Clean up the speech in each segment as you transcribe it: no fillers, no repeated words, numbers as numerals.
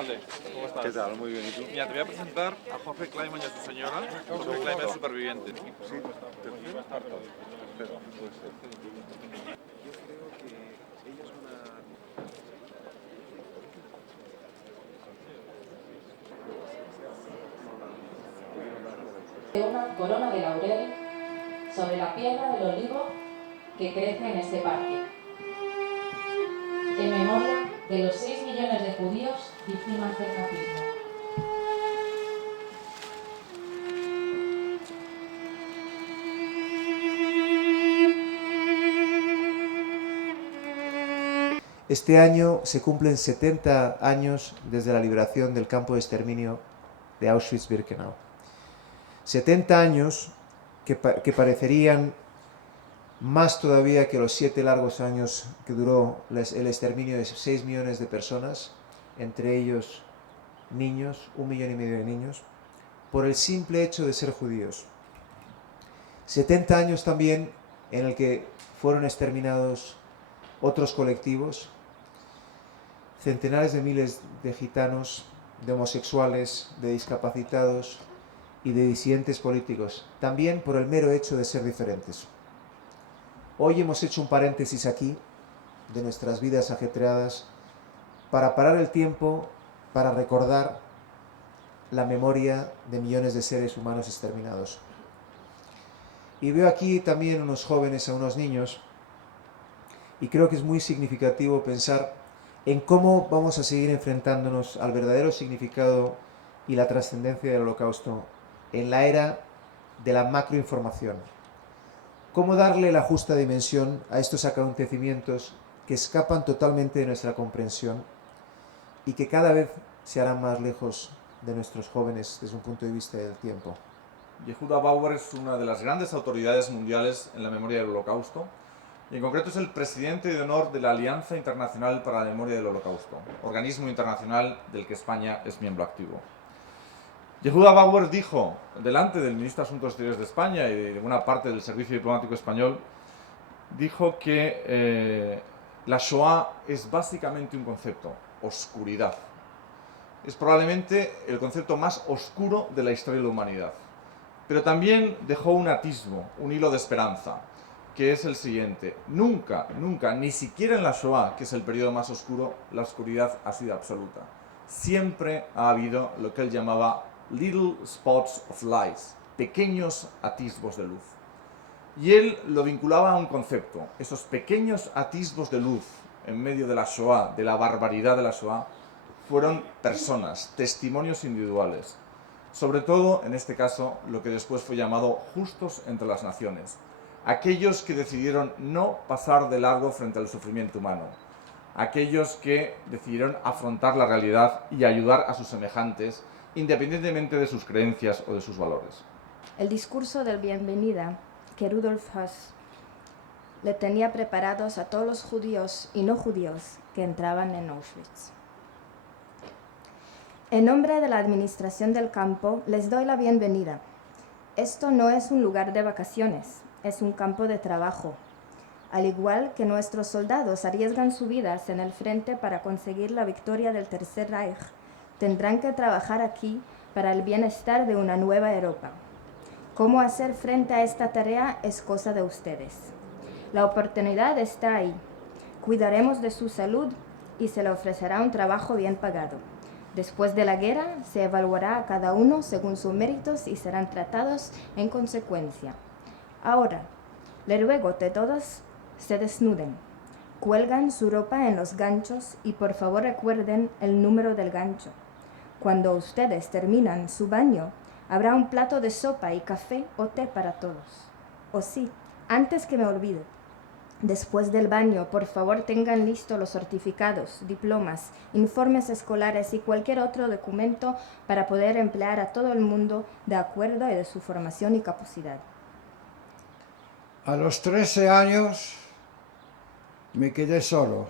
alcalde, ¿cómo estás? ¿Qué tal? Muy bien, ¿y tú? Mira, te voy a presentar a Jorge Kleiman y a su señora. Jorge Kleiman es superviviente. Sí, tercero, cuarto. Tercero, puede ser. Yo creo que ellos van a... Una corona de laurel sobre la piedra del olivo que crece en este parque, en memoria de los 6 millones de judíos víctimas del nazismo. Este año se cumplen 70 años desde la liberación del campo de exterminio de Auschwitz-Birkenau. 70 años que parecerían más todavía que los 7 largos años que duró el exterminio de 6 millones de personas, entre ellos niños, 1,5 millones de niños, por el simple hecho de ser judíos. 70 años también en el que fueron exterminados otros colectivos, centenares de miles de gitanos, de homosexuales, de discapacitados y de disidentes políticos, también por el mero hecho de ser diferentes. Hoy hemos hecho un paréntesis aquí de nuestras vidas ajetreadas para parar el tiempo, para recordar la memoria de millones de seres humanos exterminados. Y veo aquí también unos jóvenes, a unos niños, y creo que es muy significativo pensar en cómo vamos a seguir enfrentándonos al verdadero significado y la trascendencia del Holocausto en la era de la macroinformación. Cómo darle la justa dimensión a estos acontecimientos que escapan totalmente de nuestra comprensión y que cada vez se harán más lejos de nuestros jóvenes desde un punto de vista del tiempo. Yehuda Bauer es una de las grandes autoridades mundiales en la memoria del Holocausto, y en concreto es el presidente de honor de la Alianza Internacional para la Memoria del Holocausto, organismo internacional del que España es miembro activo. Yehuda Bauer dijo, delante del ministro de Asuntos Exteriores de España y de buena parte del servicio diplomático español, dijo que la Shoah es básicamente un concepto, oscuridad. Es probablemente el concepto más oscuro de la historia de la humanidad. Pero también dejó un atisbo, un hilo de esperanza, que es el siguiente: nunca, ni siquiera en la Shoah, que es el periodo más oscuro, la oscuridad ha sido absoluta. Siempre ha habido lo que él llamaba little spots of light, pequeños atisbos de luz. Y él lo vinculaba a un concepto: esos pequeños atisbos de luz en medio de la Shoah, de la barbaridad de la Shoah, fueron personas, testimonios individuales. Sobre todo, en este caso, lo que después fue llamado justos entre las naciones. Aquellos que decidieron no pasar de largo frente al sufrimiento humano. Aquellos que decidieron afrontar la realidad y ayudar a sus semejantes, independientemente de sus creencias o de sus valores. El discurso de bienvenida que Rudolf Höss le tenía preparados a todos los judíos y no judíos que entraban en Auschwitz. En nombre de la administración del campo, les doy la bienvenida. Esto no es un lugar de vacaciones, es un campo de trabajo. Al igual que nuestros soldados arriesgan sus vidas en el frente para conseguir la victoria del Tercer Reich, tendrán que trabajar aquí para el bienestar de una nueva Europa. Cómo hacer frente a esta tarea es cosa de ustedes. La oportunidad está ahí. Cuidaremos de su salud y se le ofrecerá un trabajo bien pagado. Después de la guerra, se evaluará a cada uno según sus méritos y serán tratados en consecuencia. Ahora, le ruego que todos se desnuden, cuelgan su ropa en los ganchos y por favor recuerden el número del gancho. Cuando ustedes terminan su baño, habrá un plato de sopa y café o té para todos. O sí, antes que me olvide, después del baño, por favor tengan listos los certificados, diplomas, informes escolares y cualquier otro documento para poder emplear a todo el mundo de acuerdo y de su formación y capacidad. A los 13 años me quedé solo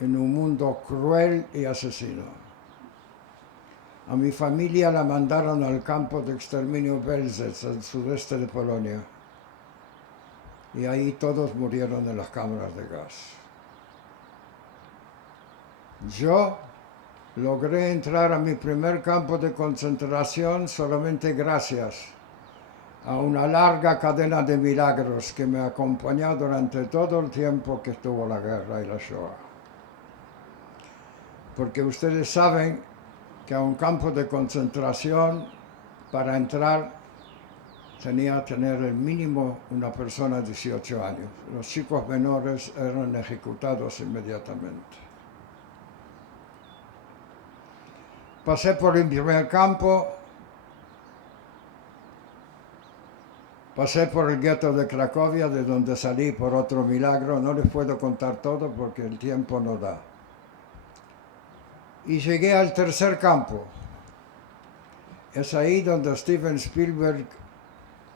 en un mundo cruel y asesino. A mi familia la mandaron al campo de exterminio Belzec, al sudeste de Polonia. Y ahí todos murieron en las cámaras de gas. Yo Logré entrar a mi primer campo de concentración solamente gracias a una larga cadena de milagros que me acompañó durante todo el tiempo que estuvo la guerra y la Shoah. Porque ustedes saben que a un campo de concentración, para entrar, tenía que tener el mínimo una persona de 18 años. Los chicos menores eran ejecutados inmediatamente. Pasé por el primer campo, pasé por el gueto de Cracovia, de donde salí por otro milagro. No les puedo contar todo porque el tiempo no da. Y llegué al tercer campo. Es ahí donde Steven Spielberg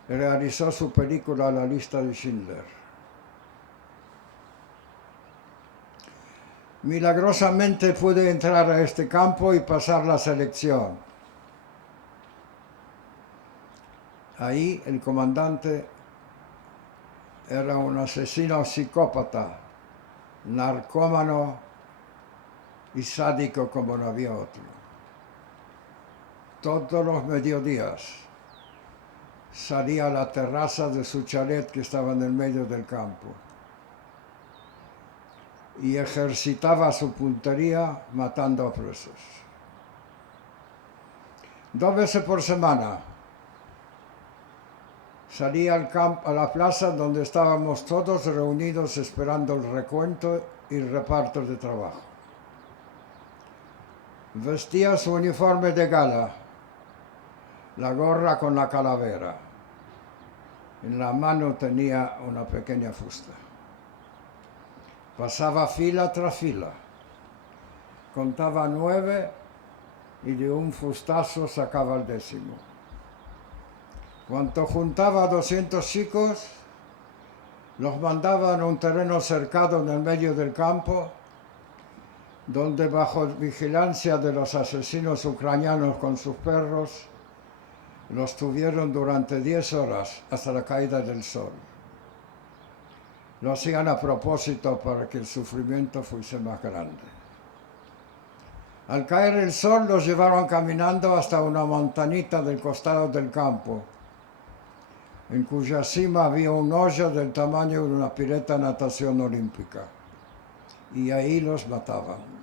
realizó su película La lista de Schindler. Milagrosamente pude entrar a este campo y pasar la selección. Ahí el comandante era un asesino psicópata, narcómano y sádico como no había otro. Todos los mediodías salía a la terraza de su chalet que estaba en el medio del campo y ejercitaba su puntería matando a presos. 2 veces por semana salía a la plaza donde estábamos todos reunidos esperando el recuento y el reparto de trabajo. Vestía su uniforme de gala, la gorra con la calavera. En la mano tenía una pequeña fusta. Pasaba fila tras fila. Contaba 9 y de un fustazo sacaba el 10º. Cuando juntaba 200 chicos, los mandaba a un terreno cercado en el medio del campo, donde bajo vigilancia de los asesinos ucranianos con sus perros, los tuvieron durante 10 horas hasta la caída del sol. Lo hacían a propósito para que el sufrimiento fuese más grande. Al caer el sol los llevaron caminando hasta una montañita del costado del campo, en cuya cima había un hoyo del tamaño de una pileta de natación olímpica, y ahí los mataban.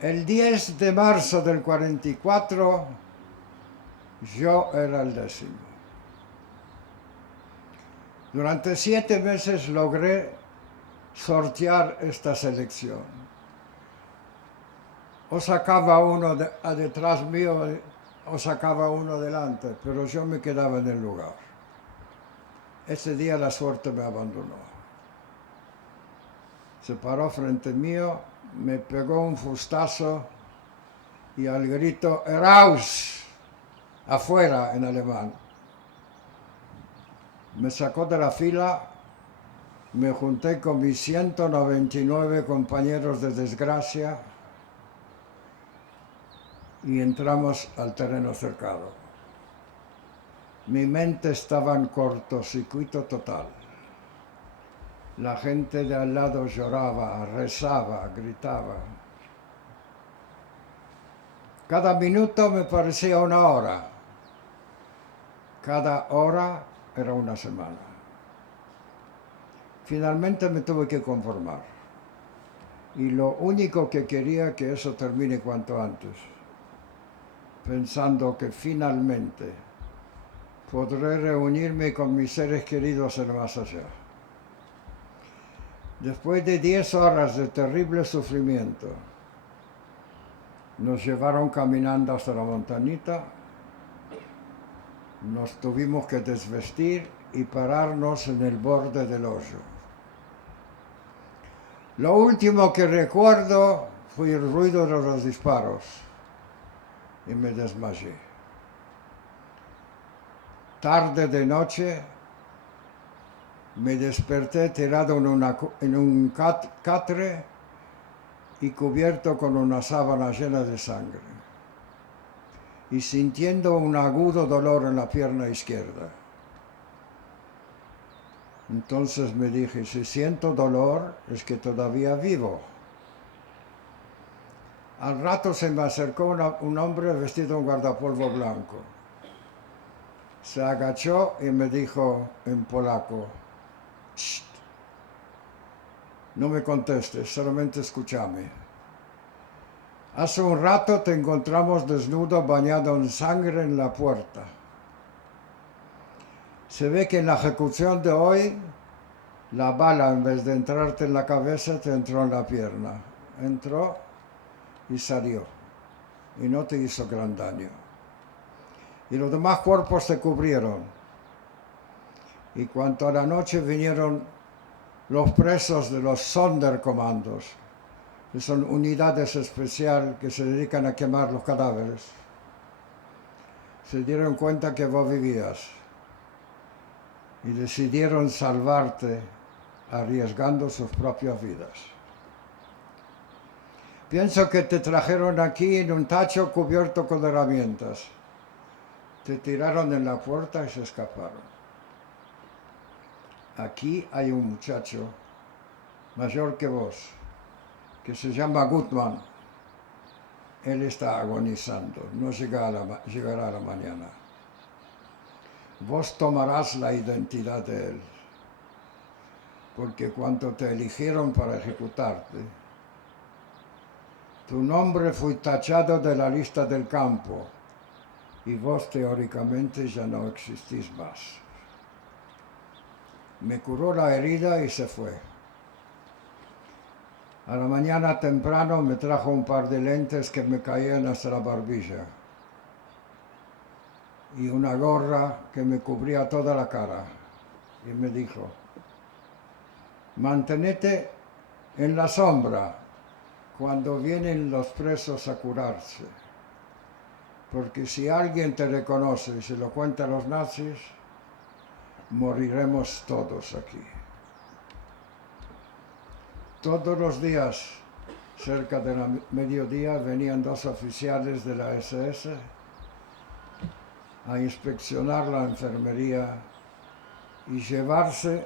El 10 de marzo del 44, yo era el 10º. Durante 7 meses logré sortear esta selección. O sacaba uno detrás mío o sacaba uno delante, pero yo me quedaba en el lugar. Ese día la suerte me abandonó. Se paró frente mío, me pegó un fustazo y al grito "Heraus", afuera en alemán, me sacó de la fila, me junté con mis 199 compañeros de desgracia y entramos al terreno cercado. Mi mente estaba en cortocircuito total. La gente de al lado lloraba, rezaba, gritaba. Cada minuto me parecía una hora. Cada hora era una semana. Finalmente me tuve que conformar. Y lo único que quería que eso termine cuanto antes, pensando que finalmente podré reunirme con mis seres queridos en el más allá. Después de 10 horas de terrible sufrimiento, nos llevaron caminando hasta la montañita, nos tuvimos que desvestir y pararnos en el borde del hoyo. Lo último que recuerdo fue el ruido de los disparos y me desmayé. Tarde de noche me desperté tirado en un catre y cubierto con una sábana llena de sangre y sintiendo un agudo dolor en la pierna izquierda. Entonces me dije, si siento dolor es que todavía vivo. Al rato se me acercó un hombre vestido en guardapolvo blanco. Se agachó y me dijo en polaco: "Shh, no me contestes, solamente escúchame. Hace un rato te encontramos desnudo, bañado en sangre en la puerta. Se ve que en la ejecución de hoy, la bala, en vez de entrarte en la cabeza, te entró en la pierna. Entró y salió, y no te hizo gran daño. Y los demás cuerpos se cubrieron. Y cuando a la noche vinieron los presos de los Sonderkommandos, que son unidades especiales que se dedican a quemar los cadáveres, se dieron cuenta que vos vivías y decidieron salvarte arriesgando sus propias vidas. Pienso que te trajeron aquí en un tacho cubierto con herramientas. Te tiraron en la puerta y se escaparon. Aquí hay un muchacho mayor que vos, que se llama Gutmann. Él está agonizando, no llegará a la mañana. Vos tomarás la identidad de él, porque cuando te eligieron para ejecutarte, tu nombre fue tachado de la lista del campo y vos teóricamente ya no existís más. Me curó la herida y se fue. A la mañana temprano me trajo un par de lentes que me caían hasta la barbilla y una gorra que me cubría toda la cara. Y me dijo: mantenete en la sombra cuando vienen los presos a curarse, porque si alguien te reconoce y se lo cuenta a los nazis, moriremos todos aquí. Todos los días, cerca del mediodía, venían 2 oficiales de la SS a inspeccionar la enfermería y llevarse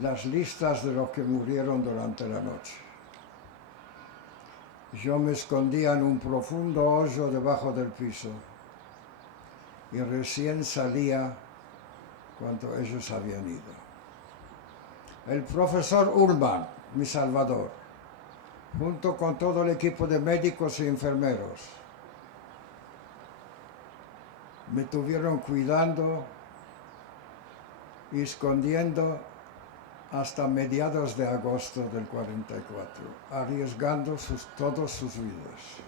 las listas de los que murieron durante la noche. Yo me escondía en un profundo hoyo debajo del piso y recién salía cuando ellos habían ido. El profesor Ullmann, mi salvador, junto con todo el equipo de médicos y enfermeros, me tuvieron cuidando y escondiendo hasta mediados de agosto del 44, arriesgando todas sus vidas.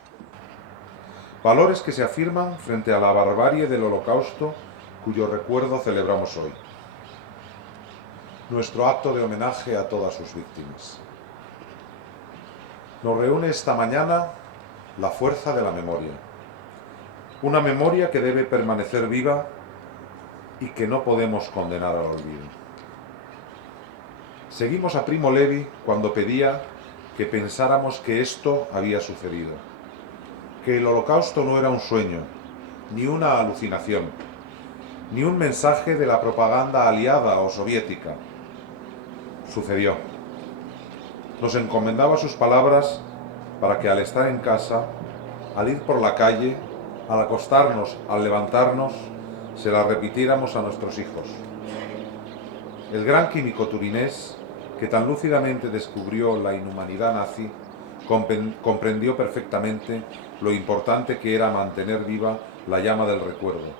Valores que se afirman frente a la barbarie del Holocausto, cuyo recuerdo celebramos hoy. Nuestro acto de homenaje a todas sus víctimas. Nos reúne esta mañana la fuerza de la memoria. Una memoria que debe permanecer viva y que no podemos condenar al olvido. Seguimos a Primo Levi cuando pedía que pensáramos que esto había sucedido, que el Holocausto no era un sueño, ni una alucinación, ni un mensaje de la propaganda aliada o soviética. Sucedió. Nos encomendaba sus palabras para que al estar en casa, al ir por la calle, al acostarnos, al levantarnos, se las repitiéramos a nuestros hijos. El gran químico turinés, que tan lúcidamente descubrió la inhumanidad nazi, comprendió perfectamente lo importante que era mantener viva la llama del recuerdo,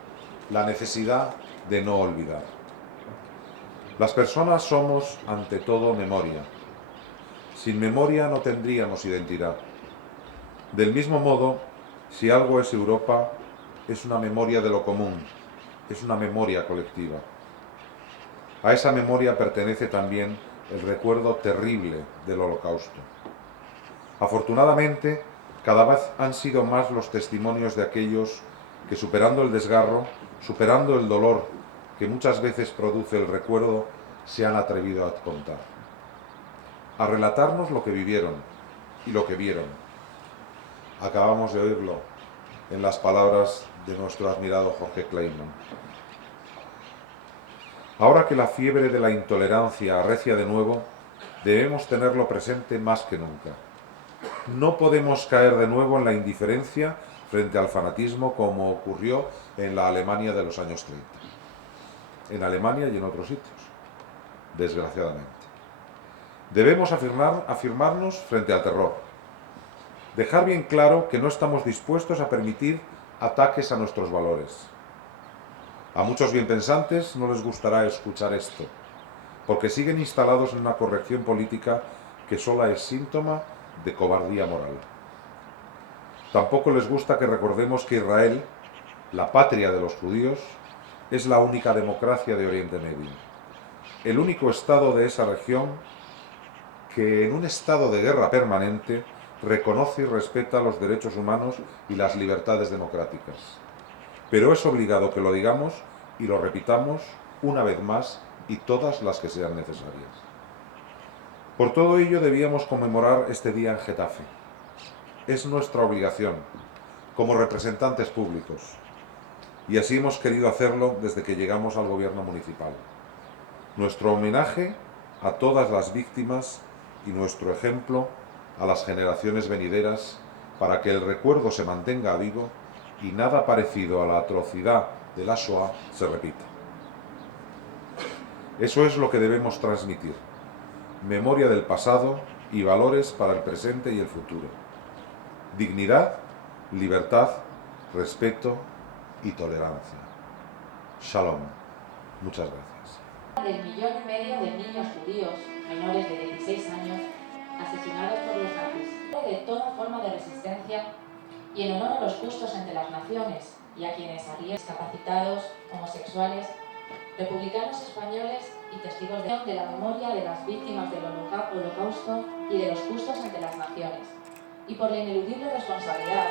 la necesidad de no olvidar. Las personas somos, ante todo, memoria. Sin memoria no tendríamos identidad. Del mismo modo, si algo es Europa, es una memoria de lo común, es una memoria colectiva. A esa memoria pertenece también el recuerdo terrible del Holocausto. Afortunadamente, cada vez han sido más los testimonios de aquellos que, superando el desgarro, superando el dolor que muchas veces produce el recuerdo, se han atrevido a contar, a relatarnos lo que vivieron y lo que vieron. Acabamos de oírlo en las palabras de nuestro admirado Jorge Kleinman. Ahora que la fiebre de la intolerancia arrecia de nuevo, debemos tenerlo presente más que nunca. No podemos caer de nuevo en la indiferencia frente al fanatismo como ocurrió en la Alemania de los años 30. En Alemania y en otros sitios, desgraciadamente. Debemos afirmarnos frente al terror. Dejar bien claro que no estamos dispuestos a permitir ataques a nuestros valores. A muchos bienpensantes no les gustará escuchar esto, porque siguen instalados en una corrección política que sola es síntoma de cobardía moral. Tampoco les gusta que recordemos que Israel, la patria de los judíos, es la única democracia de Oriente Medio, el único estado de esa región que en un estado de guerra permanente reconoce y respeta los derechos humanos y las libertades democráticas. Pero es obligado que lo digamos y lo repitamos una vez más y todas las que sean necesarias. Por todo ello debíamos conmemorar este día en Getafe. Es nuestra obligación, como representantes públicos, y así hemos querido hacerlo desde que llegamos al gobierno municipal. Nuestro homenaje a todas las víctimas y nuestro ejemplo a las generaciones venideras para que el recuerdo se mantenga vivo y nada parecido a la atrocidad de la Shoah se repita. Eso es lo que debemos transmitir: memoria del pasado y valores para el presente y el futuro. Dignidad, libertad, respeto y tolerancia. Shalom. Muchas gracias. Del 1,5 millones de niños judíos menores de 16 años asesinados por los nazis, de toda forma de resistencia y en honor a los justos entre las naciones y a quienes harían discapacitados, homosexuales, republicanos españoles y testigos de la memoria de las víctimas del Holocausto y de los justos entre las naciones, y por la ineludible responsabilidad